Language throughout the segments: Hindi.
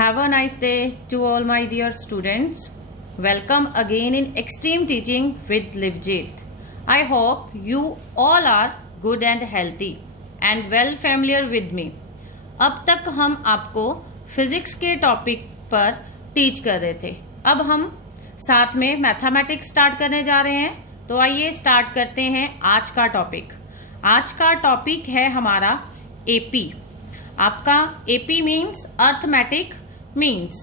Have a nice day to all my dear students. Welcome again in Extreme Teaching with Livjit. I hope you all are good and healthy and well familiar with me. अब तक हम आपको फिजिक्स के टॉपिक पर टीच कर रहे थे. अब हम साथ में मैथमेटिक्स स्टार्ट करने जा रहे हैं. तो आइए स्टार्ट करते हैं आज का टॉपिक. आज का टॉपिक है हमारा एपी. आपका एपी मीन्स अर्थमेटिक मीन्स.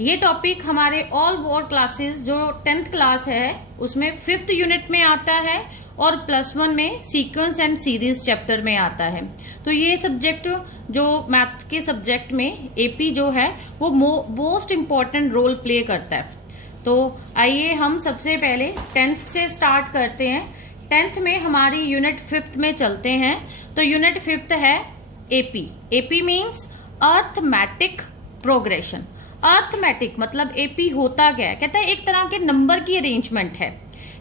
ये टॉपिक हमारे ऑल बोर्ड क्लासेस जो 10th क्लास है उसमें 5th यूनिट में आता है और +1 में सीक्वेंस एंड सीरीज चैप्टर में आता है. तो ये सब्जेक्ट जो मैथ के सब्जेक्ट में एपी जो है वो मोस्ट इम्पॉर्टेंट रोल प्ले करता है. तो आइए हम सबसे पहले 10th से स्टार्ट करते हैं. 10th में हमारी यूनिट 5th में चलते हैं. तो यूनिट 5th है AP. AP means arithmetic progression. Arithmetic मतलब एपी होता क्या है? कहता है एक तरह के नंबर की अरेंजमेंट है.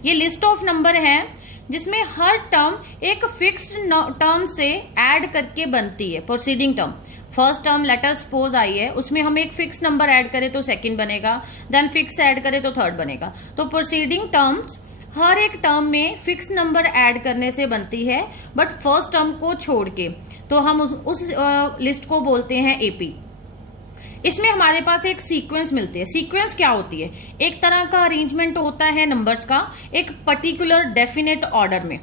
ये लिस्ट ऑफ नंबर है जिसमें हर टर्म एक फिक्स्ड टर्म से ऐड करके बनती है. Proceeding term, first term letter suppose I है, उसमें हम एक फिक्स नंबर ऐड करें तो सेकंड बनेगा, देन फिक्स ऐड करें तो थर्ड बनेगा. तो प्रोसीडिंग टर्म्स हर एक टर्म में फिक्स नंबर ऐड करने से बनती है, बट फर्स्ट टर्म को छोड़ के. तो हम उस लिस्ट को बोलते हैं एपी. इसमें हमारे पास एक सीक्वेंस मिलती है. सीक्वेंस क्या होती है? एक तरह का अरेंजमेंट होता है नंबर्स का एक पर्टिकुलर डेफिनेट ऑर्डर में.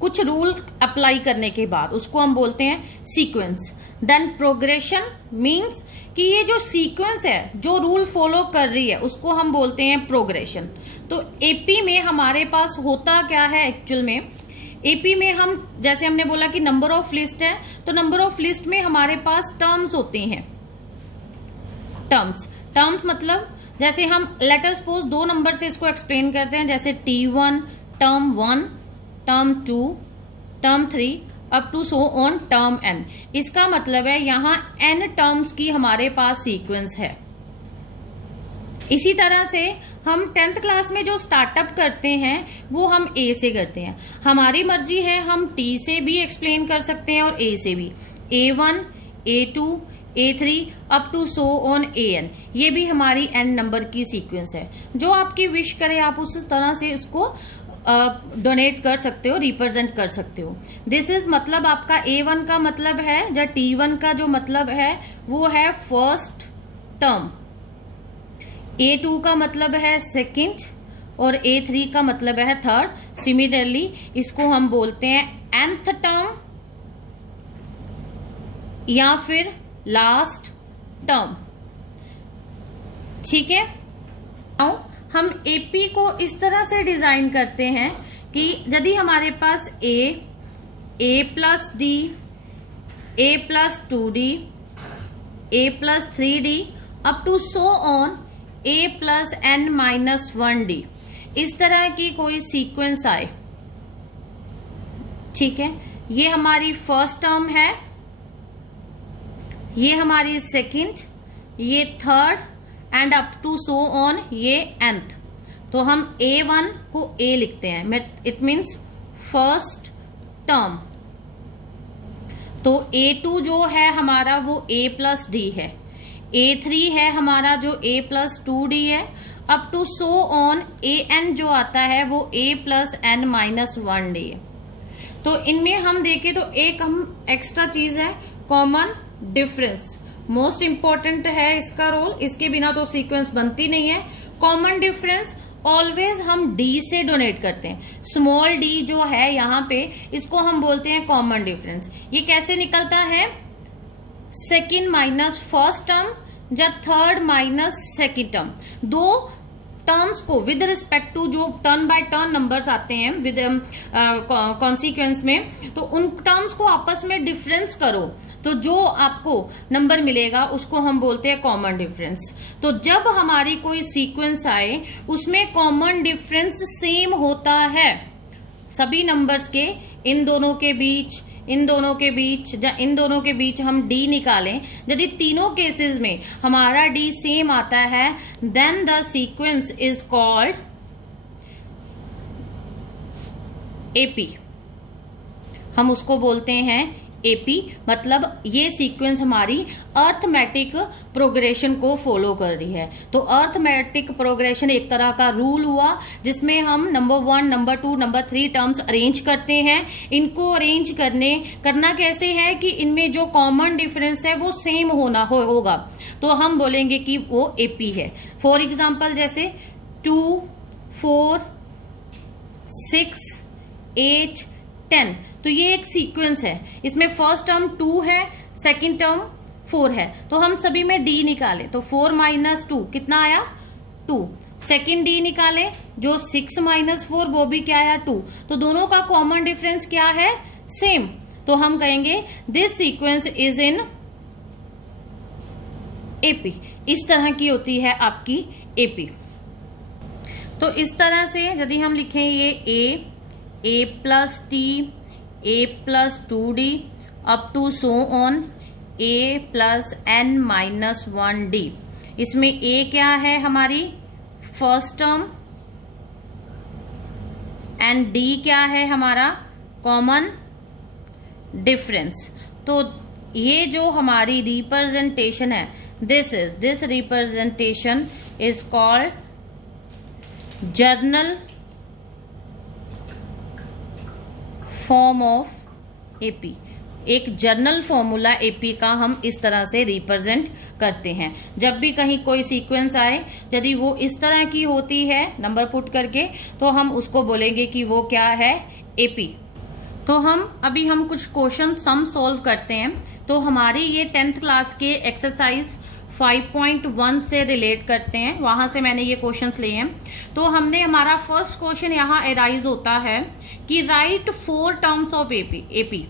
कुछ रूल अप्लाई करने के बाद उसको हम बोलते हैं सीक्वेंस. देन प्रोग्रेशन मींस कि ये जो सीक्वेंस है जो रूल फॉलो कर रही है उसको हम बोलते हैं प्रोग्रेशन. तो एपी में हमारे पास होता क्या है एक्चुअल में? एपी में हम जैसे हमने बोला कि नंबर ऑफ लिस्ट है, तो नंबर ऑफ लिस्ट में हमारे पास टर्म्स होती हैं. टर्म्स मतलब जैसे हम लेटर सपोज 2 नंबर से इसको एक्सप्लेन करते हैं, जैसे T1, term 1, term 2, term 3 up to so on term n. इसका मतलब है यहाँ n टर्म्स की हमारे पास सीक्वेंस है. इसी तरह से हम 10th क्लास में जो स्टार्टअप करते हैं वो हम A से करते हैं. हमारी मर्जी है, हम T से भी एक्सप्लेन कर सकते हैं और A से भी. A1, A2, A3 up to so on AN. ये भी हमारी n नंबर की सीक्वेंस है. जो आपकी विश करे आप उस तरह से इसको डोनेट कर सकते हो, रिप्रेजेंट कर सकते हो. दिस इज मतलब आपका A1 का मतलब है, जो T1 का जो मतलब है वो है फर्स्ट टर्म, A2 का मतलब है सेकंड और A3 का मतलब है थर्ड. सिमिलरली इसको हम बोलते हैं nth टर्म या फिर लास्ट टर्म. ठीक है. नाउ हम एपी को इस तरह से डिजाइन करते हैं कि यदि हमारे पास A plus D, A plus 2D, A plus 3D up to so on A plus n minus 1D, इस तरह की कोई सीक्वेंस आए. ठीक है. ये हमारी फर्स्ट टर्म है, ये हमारी सेकंड, ये third and up to so on ये nth. तो हम A1 को A लिखते हैं, इट मीन्स फर्स्ट टर्म. तो A2 जो है हमारा वो A प्लस D है. A3 है हमारा जो A प्लस 2D है. Up to so on AN जो आता है वो A plus n minus 1D है. तो इनमें हम देखें तो एक हम एक्स्ट्रा चीज है कॉमन डिफरेंस. मोस्ट इंपॉर्टेंट है इसका रोल, इसके बिना तो सीक्वेंस बनती नहीं है. कॉमन डिफरेंस ऑलवेज हम D से डोनेट करते हैं. स्मॉल d जो है यहाँ पे इसको हम बोलते हैं कॉमन डिफरेंस. ये कैसे निकलता है? सेकंड माइनस फर्स्ट टर्म या थर्ड माइनस सेकंड टर्म. दो टर्म्स को विद रिस्पेक्ट टू जो टर्न बाय टर्न नंबर्स आते हैं विद कॉन्सिक्वेंस में, तो उन टर्म्स को आपस में डिफरेंस करो तो जो आपको नंबर मिलेगा उसको हम बोलते हैं कॉमन डिफरेंस. तो जब हमारी कोई सीक्वेंस आए उसमें कॉमन डिफरेंस सेम होता है सभी नंबर्स के, इन दोनों के बीच, इन दोनों के बीच या इन दोनों के बीच हम D निकालें. यदि तीनों केसेस में हमारा D सेम आता है then the sequence is called AP. हम उसको बोलते हैं AP, मतलब ये सीक्वेंस हमारी अर्थमेटिक प्रोग्रेशन को फॉलो कर रही है। तो अर्थमेटिक प्रोग्रेशन एक तरह का रूल हुआ जिसमें हम number 1, number 2, number 3 terms arrange करते हैं। इनको अरेंज करना कैसे है कि इनमें जो कॉमन डिफरेंस है वो सेम होगा, तो हम बोलेंगे कि वो AP है। फॉर एग्जाम्पल जैसे 2, 4, 6, 8, 10, तो ये एक सीक्वेंस है। इसमें फर्स्ट टर्म 2 है, सेकंड टर्म 4 है, तो हम सभी में D निकाले तो 4 - 2 कितना आया 2। सेकंड D निकाले जो 6 - 4 वो भी क्या आया 2। तो दोनों का कॉमन डिफरेंस क्या है सेम, तो हम कहेंगे this sequence is in AP। इस तरह की होती है आपकी AP। तो इस तरह से यदि हम लिखें ये A plus T, A plus 2D up to so on A plus N minus 1D। इसमें A क्या है हमारी फर्स्ट टर्म एंड D क्या है हमारा कॉमन डिफरेंस। तो ये जो हमारी रिप्रेजेंटेशन है, this representation is called journal form of AP। एक जर्नल फॉर्मूला AP का हम इस तरह से रिप्रेजेंट करते हैं। जब भी कहीं कोई सीक्वेंस आए, यदि वो इस तरह की होती है नंबर पुट करके, तो हम उसको बोलेंगे कि वो क्या है AP। तो हम कुछ क्वेश्चन सम सॉल्व करते हैं। तो हमारी ये 10th क्लास के एक्सरसाइज 5.1 से रिलेट करते हैं, वहां से मैंने ये क्वेश्चंस लिए हैं। तो हमारा फर्स्ट क्वेश्चन यहाँ एराइज होता है कि राइट 4 टर्म्स ऑफ AP।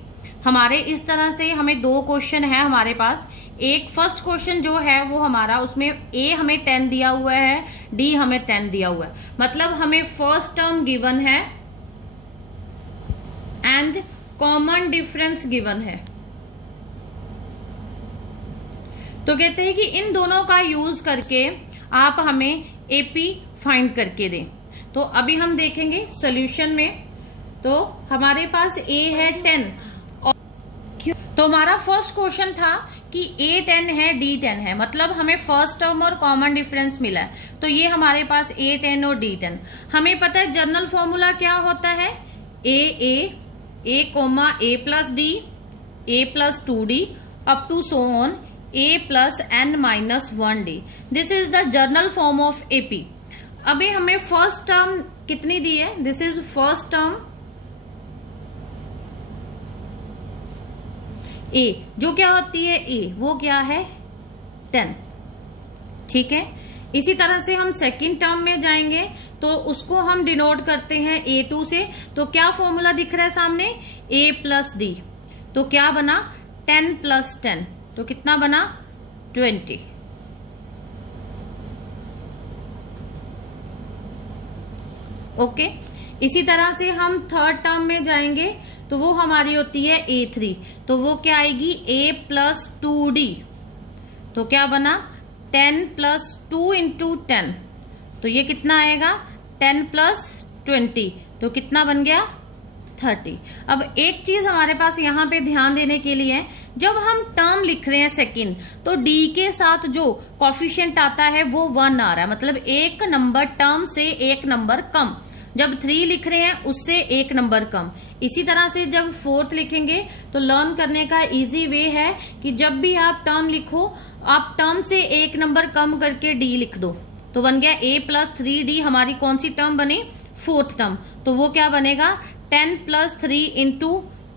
हमारे इस तरह से हमें 2 क्वेश्चन है हमारे पास। एक फर्स्ट क्वेश्चन जो है वो हमारा, उसमें A हमें 10 दिया हुआ है, D हमें 10 दिया हुआ है, मतलब हमें फर्स्ट टर्म गिवन है एंड कॉमन डिफरेंस गिवन है। तो कहते हैं कि इन दोनों का यूज करके आप हमें AP फाइंड करके दें। तो अभी हम देखेंगे सॉल्यूशन में। तो हमारे पास A है 10 और तो हमारा फर्स्ट क्वेश्चन था कि A 10 है D 10 है, मतलब हमें फर्स्ट टर्म और कॉमन डिफरेंस मिला है। तो ये हमारे पास A 10 और D 10। हमें पता है जनरल फॉर्मूला क्या होता है, A plus D, A plus 2D up to so on A plus N minus 1D। This is the journal form of AP। अभी हमें फर्स्ट टर्म कितनी दी है, this is first term A, जो क्या होती है A, वो क्या है 10, ठीक है। इसी तरह से हम सेकंड टर्म में जाएंगे तो उसको हम डिनोट करते हैं A2 से। तो क्या फॉर्मूला दिख रहा है सामने, A plus D। तो क्या बना 10 plus 10, तो कितना बना 20। ओके। इसी तरह से हम थर्ड टर्म में जाएंगे तो वो हमारी होती है A3। तो वो क्या आएगी A plus 2D। तो क्या बना 10 plus 2 into 10, तो ये कितना आएगा 10 plus 20, तो कितना बन गया 30। अब एक चीज हमारे पास यहाँ पे ध्यान देने के लिए है, जब हम टर्म लिख रहे हैं सेकंड, तो D के साथ जो कॉफिशिएंट आता है वो 1 आ रहा है, मतलब एक नंबर टर्म से एक नंबर कम। जब 3 लिख रहे हैं उससे एक नंबर कम। इसी तरह से जब 4th लिखेंगे तो लर्न करने का इजी वे है कि जब भी आप टर्म लिखो, आप टर्म से एक नंबर कम करके D लिख दो। तो बन गया A plus 3D, हमारी कौन सी टर्म बनी 4th टर्म। तो वो क्या बनेगा 10 plus 3 into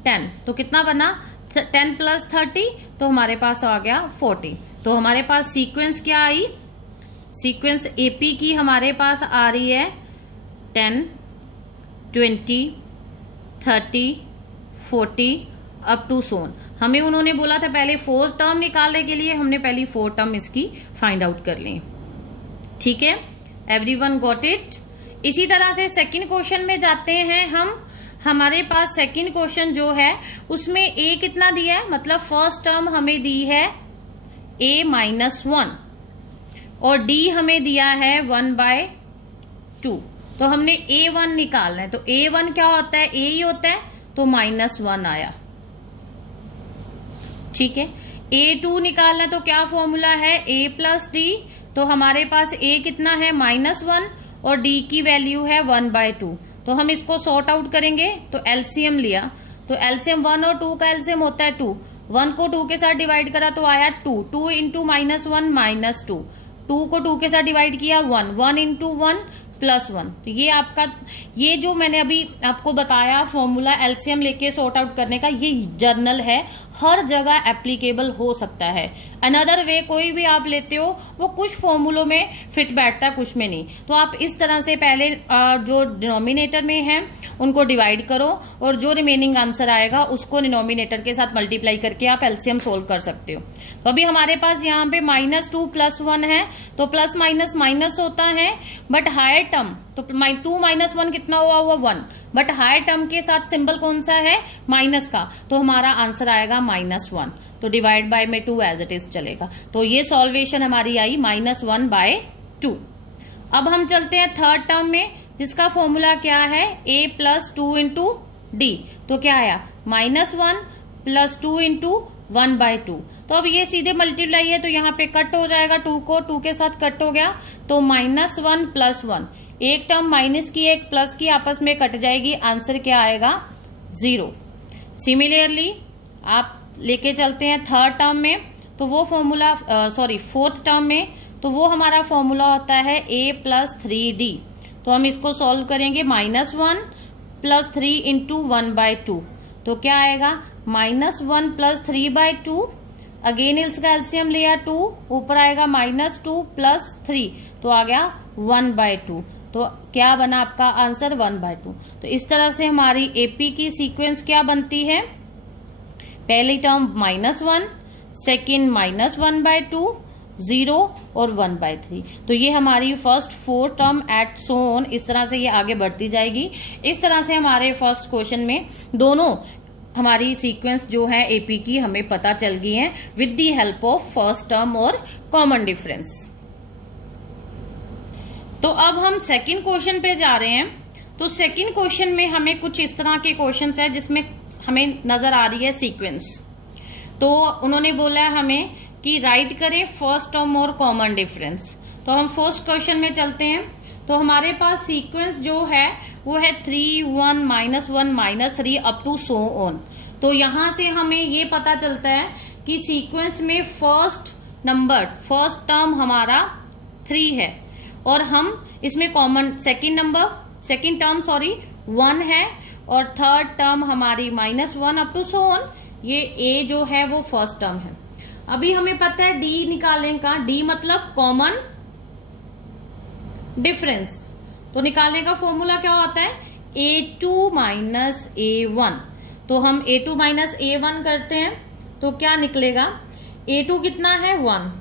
10, तो कितना बना 10 plus 30, तो हमारे पास आ गया 40। तो हमारे पास सीक्वेंस क्या आई, सीक्वेंस AP की हमारे पास आ रही है 10, 20, 30, 40 अप टू सोन। हमें उन्होंने बोला था पहले 4 टर्म निकालने के लिए, हमने पहली 4 टर्म इसकी फाइंड आउट कर ली, ठीक है। Everyone got it. इसी तरह से सेकंड क्वेश्चन में जाते हैं हम। हमारे पास सेकंड क्वेश्चन जो है उसमें A कितना दिया है, मतलब फर्स्ट टर्म हमें दी है A minus 1 और D हमें दिया है 1/2। तो हमने A1 निकालना है। तो A1 क्या होता है, A ही होता है, तो -1 आया। ठीक है। A2 निकालना तो क्या फॉर्मूला है, A प्लस डी। तो हमारे पास A कितना है -1 और D की वैल्यू है 1/2। तो हम इसको सॉर्ट आउट करेंगे तो एलसीएम लिया, तो एलसीएम 1 और 2 का एलसीएम होता है 2। 1 को 2 के साथ डिवाइड करा तो आया 2। 2 इंटू -1 -2। 2 को 2 के साथ डिवाइड किया 1। 1 इंटू 1 +1। तो ये आपका, ये जो मैंने अभी आपको बताया फॉर्मूला एलसीएम लेके सॉर्ट आउट करने का, ये जर्नल है, हर जगह एप्लीकेबल हो सकता है। अनदर वे कोई भी आप लेते हो वो कुछ फॉर्मूलों में फिट बैठता है, कुछ में नहीं। तो आप इस तरह से पहले जो डिनोमिनेटर में है उनको डिवाइड करो और जो रिमेनिंग आंसर आएगा उसको डिनोमिनेटर के साथ मल्टीप्लाई करके आप एलसीएम सोल्व कर सकते हो। तो अभी हमारे पास यहाँ पे -2 +1 है, तो प्लस माइनस माइनस होता है, बट हायर टर्म तो 2 - 1 कितना हुआ 1, बट हायर टर्म के साथ सिंबल कौन सा है, माइनस का, तो हमारा आंसर आएगा -1। तो डिवाइड बाय में 2 एज इट इज चलेगा। तो ये सॉल्वेशन हमारी आई -1/2। अब हम चलते हैं थर्ड टर्म में, जिसका फॉर्मूला क्या है, A + 2 इंटू डी। तो क्या आया -1 + 2 इंटू 1/2। तो अब ये सीधे मल्टीप्लाई है तो यहाँ पे कट हो जाएगा, 2 को 2 के साथ कट हो गया, तो -1 + 1। एक टर्म माइनस की एक प्लस की आपस में कट जाएगी, आंसर क्या आएगा 0। सिमिलरली आप लेके चलते हैं थर्ड टर्म में, तो वो फॉर्मूला फोर्थ टर्म में, तो वो हमारा फॉर्मूला होता है A + 3D। तो हम इसको सॉल्व करेंगे, -1 + 3 इंटू 1/2। तो क्या आएगा -1 + 3/2। अगेन इसका एलसीएम लिया 2, ऊपर आएगा -2 + 3, तो आ गया 1/2। तो क्या बना आपका आंसर 1/2। तो इस तरह से हमारी एपी की सीक्वेंस क्या बनती है, पहली टर्म -1, सेकेंड -1/2, 0 और 1/3। तो ये हमारी first 4 term at so on, इस तरह से ये आगे बढ़ती जाएगी। इस तरह से हमारे फर्स्ट क्वेश्चन में दोनों हमारी सीक्वेंस जो है एपी की हमें पता चल गई है with the help of first term और कॉमन डिफरेंस। तो अब हम सेकंड क्वेश्चन पे जा रहे हैं। तो सेकंड क्वेश्चन में हमें कुछ इस तरह के क्वेश्चंस है जिसमें हमें नजर आ रही है सीक्वेंस। तो उन्होंने बोला हमें कि राइट करें फर्स्ट टर्म और कॉमन डिफरेंस। तो हम फर्स्ट क्वेश्चन में चलते हैं। तो हमारे पास सीक्वेंस जो है वो है 3 1 -1 -3 अप टू सो ऑन। तो यहां से हमें ये पता चलता है कि सीक्वेंस में फर्स्ट टर्म हमारा 3 है और हम इसमें कॉमन सेकेंड टर्म 1 है और थर्ड टर्म हमारी -1 अप टू सो ऑन। ये A जो है वो फर्स्ट टर्म है। अभी हमें पता है D निकालने का, D मतलब कॉमन डिफरेंस। तो निकालने का फॉर्मूला क्या होता है, A2 - A1। तो हम A2 - A1 करते हैं तो क्या निकलेगा, A2 कितना है 1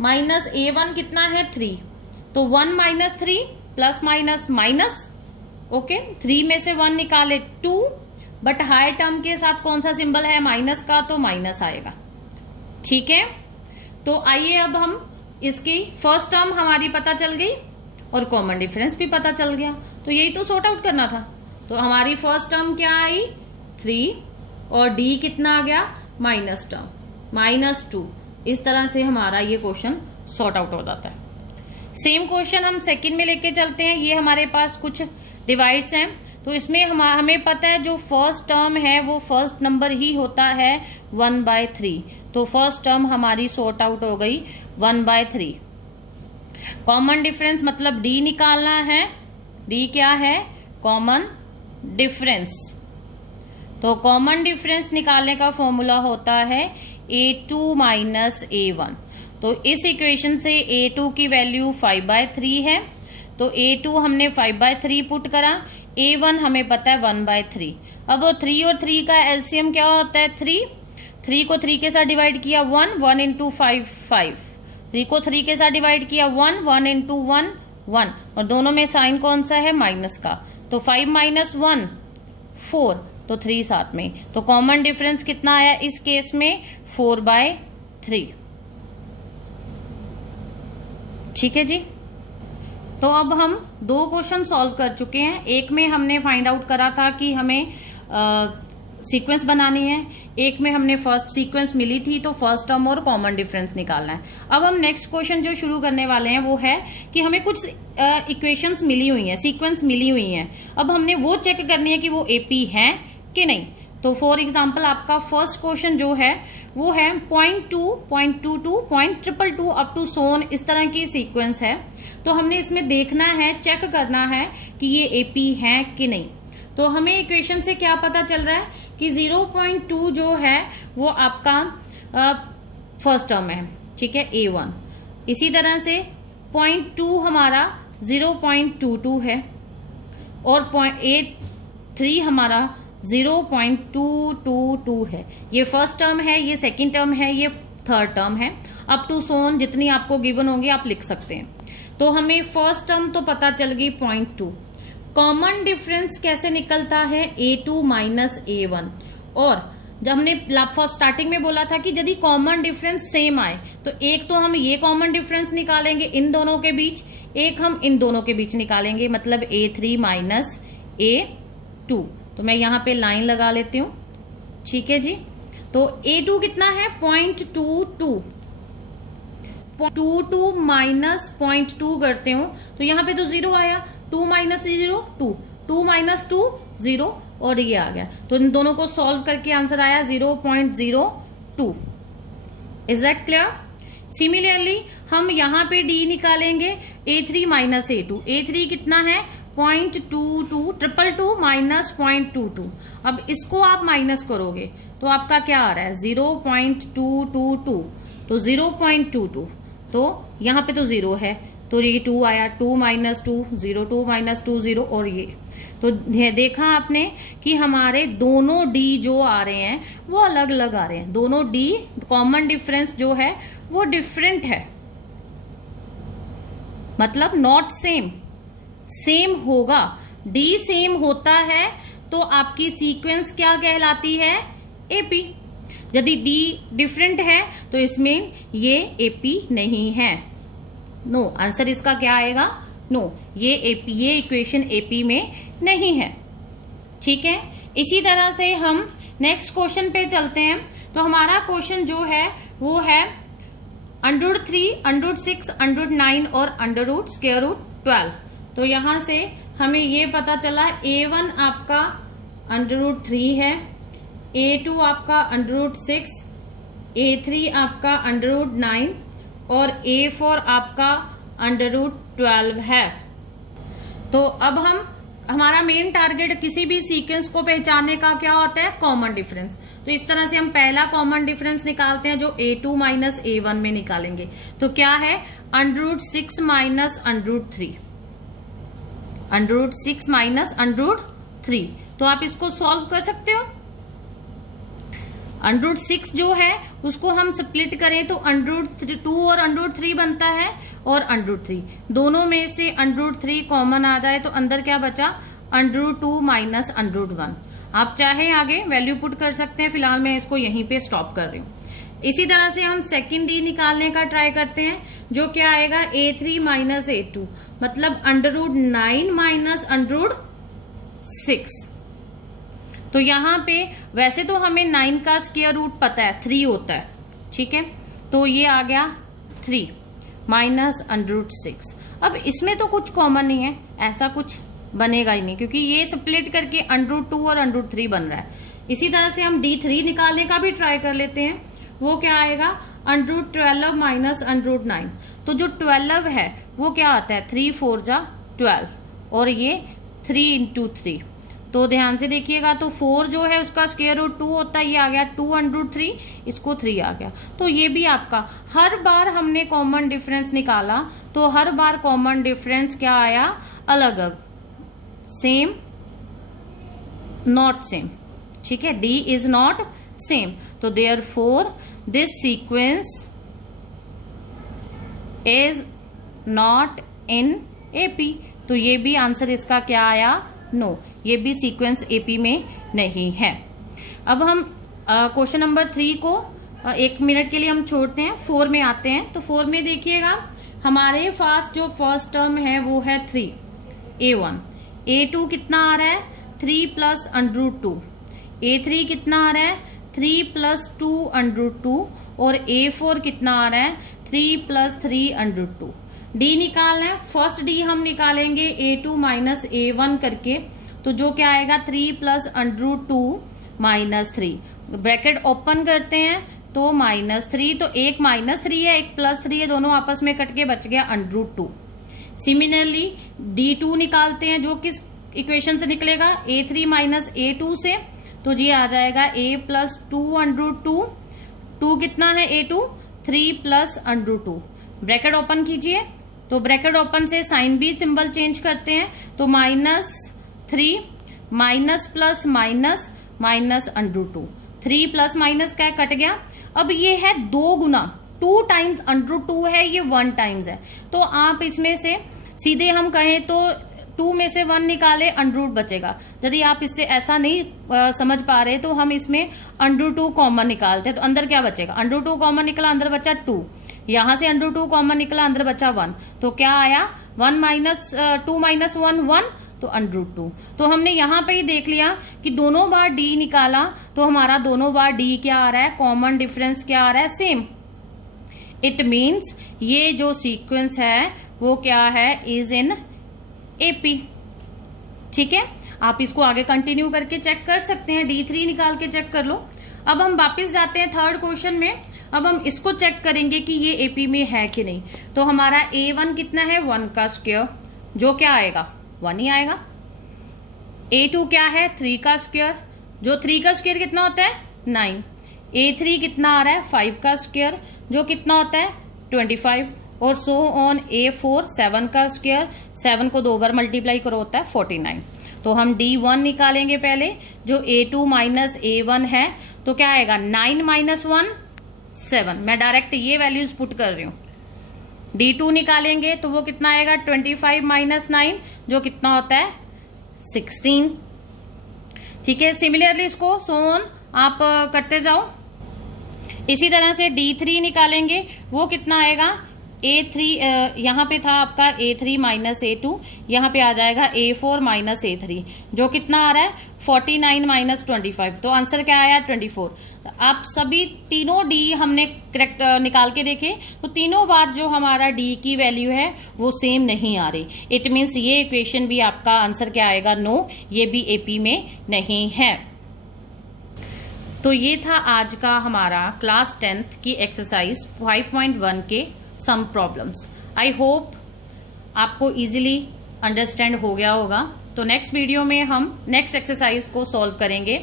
माइनस A1 कितना है 3। तो 1 - 3 प्लस माइनस माइनस, ओके 3 में से 1 निकाले 2, बट हायर टर्म के साथ कौन सा सिंबल है माइनस का, तो माइनस आएगा। ठीक है, तो आइए अब हम इसकी फर्स्ट टर्म हमारी पता चल गई और कॉमन डिफरेंस भी पता चल गया। तो यही तो सॉर्ट आउट करना था। तो हमारी फर्स्ट टर्म क्या आई 3 और D कितना आ गया माइनस टर्म -2। इस तरह से हमारा ये क्वेश्चन सॉर्ट आउट हो जाता है। सेम क्वेश्चन हम सेकंड में लेके चलते हैं। ये हमारे पास कुछ डिवाइड्स हैं। तो इसमें हमें पता है जो फर्स्ट टर्म है वो फर्स्ट नंबर ही होता है 1/3। तो फर्स्ट टर्म हमारी सॉर्ट आउट हो गई 1/3। कॉमन डिफरेंस मतलब D निकालना है। D क्या है, कॉमन डिफरेंस। तो कॉमन डिफरेंस निकालने का फॉर्मूला होता है A2 - A1। तो इस इक्वेशन से A2 की वैल्यू 5/3 है। तो A2 हमने 5/3 पुट करा, A1 हमें पता है 1/3। अब 3 और 3 का एलसीएम क्या होता है 3 को 3 के साथ डिवाइड किया 1 इंटू 5 5। 3 को 3 के साथ डिवाइड किया 1 इंटू 1 1, और दोनों में साइन कौन सा है माइनस का। तो 5 - 1 4, तो 3 साथ में। तो कॉमन डिफरेंस कितना आया इस केस में 4/3। ठीक है जी। तो अब हम 2 क्वेश्चन सॉल्व कर चुके हैं। एक में हमने फाइंड आउट करा था कि हमें सीक्वेंस बनानी है, एक में हमने फर्स्ट सीक्वेंस मिली थी तो फर्स्ट टर्म और कॉमन डिफरेंस निकालना है। अब हम नेक्स्ट क्वेश्चन जो शुरू करने वाले हैं वो है कि हमें कुछ इक्वेशंस मिली हुई हैं, सीक्वेंस मिली हुई हैं, अब हमने वो चेक करनी है कि वो एपी है कि नहीं। तो फॉर एग्जाम्पल आपका फर्स्ट क्वेश्चन जो है वो है 0.2, 0.22, 0.222 अप टू सोन, इस तरह की सीक्वेंस है। तो हमने इसमें देखना है, चेक करना है कि ये एपी है कि नहीं। तो हमें इक्वेशन से क्या पता चल रहा है कि 0.2 जो है वो आपका फर्स्ट टर्म है, ठीक है, A1। इसी तरह से 0.2 हमारा 0.22 है और A3 हमारा 0.222 है। ये फर्स्ट टर्म है, ये सेकंड टर्म है, ये थर्ड टर्म है। अप टू सोन जितनी आपको गिवन होंगी आप लिख सकते हैं। तो हमें फर्स्ट टर्म तो पता चल गई 0.2। कॉमन डिफरेंस कैसे निकलता है, A2 माइनस A1। और जब हमने स्टार्टिंग में बोला था कि यदि कॉमन डिफरेंस सेम आए तो एक तो हम ये कॉमन डिफरेंस निकालेंगे इन दोनों के बीच, एक हम इन दोनों के बीच निकालेंगे, मतलब A3 माइनस A2। तो मैं यहां पे लाइन लगा लेती हूं, ठीक है जी। तो A2 कितना है 0.22, 0.22 माइनस 0.2 करते हो तो यहां पे तो 0 आया, 2 माइनस 0 2, 2 माइनस 2 0 और ये आ गया। तो इन दोनों को सॉल्व करके आंसर आया 0.02। Is that clear? सिमिलरली हम यहां पे D निकालेंगे, A3 माइनस A2। A3 कितना है 0.22, 222 माइनस 0.22। अब इसको आप माइनस करोगे तो आपका क्या आ रहा है 0.222, तो 0.22। तो यहां पे तो 0 है तो ये 2 आया, 2 माइनस 2 0, 2 माइनस 2 0 और ये। तो देखा आपने कि हमारे दोनों D जो आ रहे हैं वो अलग अलग आ रहे हैं, दोनों D कॉमन डिफरेंस जो है वो डिफरेंट है, मतलब नॉट सेम। सेम होगा, D सेम होता है तो आपकी सीक्वेंस क्या कहलाती है, एपी। यदि D डिफरेंट है तो इसमें ये एपी नहीं है। नो, आंसर इसका क्या आएगा, नो, ये इक्वेशन एपी में नहीं है, ठीक है। इसी तरह से हम नेक्स्ट क्वेश्चन पे चलते हैं। तो हमारा क्वेश्चन जो है वो है √3, √6, √9 और √√12। तो यहां से हमें ये पता चला A1 आपका √3 है, A2 आपका √6, A3 आपका √9 और A4 आपका √12 है। तो अब हमारा मेन टारगेट किसी भी सीक्वेंस को पहचानने का क्या होता है, कॉमन डिफरेंस। तो इस तरह से हम पहला कॉमन डिफरेंस निकालते हैं जो A2 माइनस A1 में निकालेंगे। तो क्या है √6 माइनस √3, √6 माइनस √3। तो आप इसको सॉल्व कर सकते हो। √6 जो है उसको हम स्प्लिट करें तो √2 और √3 बनता है, और √3 दोनों में से √3 कॉमन आ जाए तो अंदर क्या बचा √2 माइनस √1। आप चाहे आगे वैल्यू पुट कर सकते हैं, फिलहाल मैं इसको यहीं पे स्टॉप कर रही हूँ। इसी तरह से हम सेकंड D निकालने का ट्राई करते हैं, जो क्या आएगा A3 माइनस A2, मतलब √9 माइनस √6। तो यहाँ पे वैसे तो हमें 9 का स्क्वायर रूट पता है 3 होता है, ठीक है। तो ये आ गया 3 माइनस √6। अब इसमें तो कुछ कॉमन नहीं है, ऐसा कुछ बनेगा ही नहीं क्योंकि ये स्प्लिट करके √2 और √3 बन रहा है। इसी तरह से हम D3 निकालने का भी ट्राई कर लेते हैं। वो क्या आएगा √12 माइनस √9। तो जो 12 है वो क्या आता है 3 4 जा 12 और ये 3 इंटू 3। तो ध्यान से देखिएगा, तो 4 जो है उसका स्क्वायर रूट 2 होता है, ये आ गया 2 √3, इसको 3 आ गया। तो ये भी आपका हर बार हमने कॉमन डिफरेंस निकाला तो हर बार कॉमन डिफरेंस क्या आया, अलग अलग, सेम नॉट सेम, ठीक है। D इज नॉट सेम, तो therefore this sequence is not in AP. तो ये भी आंसर इसका क्या आया, नो, ये भी सीक्वेंस एपी में नहीं है। अब हम क्वेश्चन नंबर 3 को 1 मिनट के लिए हम छोड़ते हैं, 4 में आते हैं। तो 4 में देखिएगा हमारे पास जो फर्स्ट टर्म है वो है 3 A1, A2 कितना आ रहा है 3 प्लस √2, A3 कितना आ रहा है 3 + 2√2 और A4 कितना आ रहा है 3 + 3√2। D निकालना है। फर्स्ट D हम निकालेंगे A2 - A1 करके, तो जो क्या आएगा 3 + √2 - 3। ब्रैकेट ओपन करते हैं तो -3, तो एक -3 है एक +3 है, दोनों आपस में कट के बच गया √2। सिमिलरली D2 निकालते हैं, जो किस इक्वेशन से निकलेगा A3 - A2 से, तो जी आ जाएगा A + 2√2। 2 कितना है A2 3 + √2। ब्रैकेट ओपन कीजिए, तो ब्रैकेट ओपन से साइन भी सिंबल चेंज करते हैं, तो -3 minus plus minus minus √2। 3 plus minus क्या कट गया। अब ये है 2 गुना 2 टाइम्स √2 है, ये 1 टाइम्स है, तो आप इसमें से सीधे हम कहें तो 2 में से 1 निकाले √2 बचेगा। यदि आप इससे ऐसा नहीं समझ पा रहे तो हम इसमें √2 कॉमन निकालते हैं, तो अंदर क्या बचेगा √2 कॉमन निकला, अंदर बचा 2, यहां से √2 कॉमन निकला, अंदर बचा 1, तो क्या आया 1 - 2 - 1 1, तो √2। तो हमने यहां पे ही देख लिया कि दोनों बार D निकाला तो हमारा दोनों बार D क्या आ रहा है, कॉमन डिफरेंस क्या आ रहा है, सेम। इट मीन्स ये जो सीक्वेंस है वो क्या है, इज इन AP। ठीक है, आप इसको आगे कंटिन्यू करके चेक कर सकते हैं, D3 निकाल के चेक कर लो। अब हम वापस जाते हैं थर्ड क्वेश्चन में। अब हम इसको चेक करेंगे कि ये AP में है कि नहीं। तो हमारा A1 कितना है 1 का स्क्वायर, जो क्या आएगा 1 ही आएगा। A2 क्या है 3 का स्क्वायर, जो 3 का स्क्वायर कितना होता है 9। A3 कितना आ रहा है 5 का स्क्वायर, जो कितना होता है 25, और सो ऑन। A4 7 का स्क्वायर, 7 को 2 बार मल्टीप्लाई करो होता है 49। तो हम D1 निकालेंगे पहले, जो A2 - A1 है, तो क्या आएगा 9 - 1 7। मैं डायरेक्ट ये वैल्यूज पुट कर रही हूं। D2 निकालेंगे तो वो कितना आएगा 25 - 9, जो कितना होता है 16। ठीक है, सिमिलरली इसको सो ऑन आप करते जाओ। इसी तरह से D3 निकालेंगे, वो कितना आएगा A3, यहाँ पे था आपका A3 - A2, यहाँ पे आ जाएगा A4 - A3, जो कितना आ रहा है 49 - 25, तो आंसर क्या आया 24। आप सभी तीनों D हमने करेक्ट निकाल के देखे, तो तीनों बार जो हमारा D की वैल्यू है वो सेम नहीं आ रही। इट मीन्स ये इक्वेशन भी आपका आंसर क्या आएगा, नो, ये भी AP में नहीं है। तो ये था आज का हमारा क्लास 10th की एक्सरसाइज 5.1 के सम प्रॉब्लम्स। आई होप आपको इजीली अंडरस्टैंड हो गया होगा। तो नेक्स्ट वीडियो में हम नेक्स्ट एक्सरसाइज को सॉल्व करेंगे।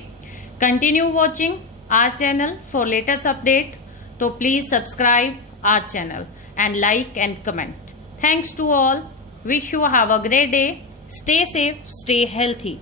Continue watching our channel for latest update. तो please subscribe our channel and like and comment. Thanks to all. Wish you have a great day. Stay safe, stay healthy.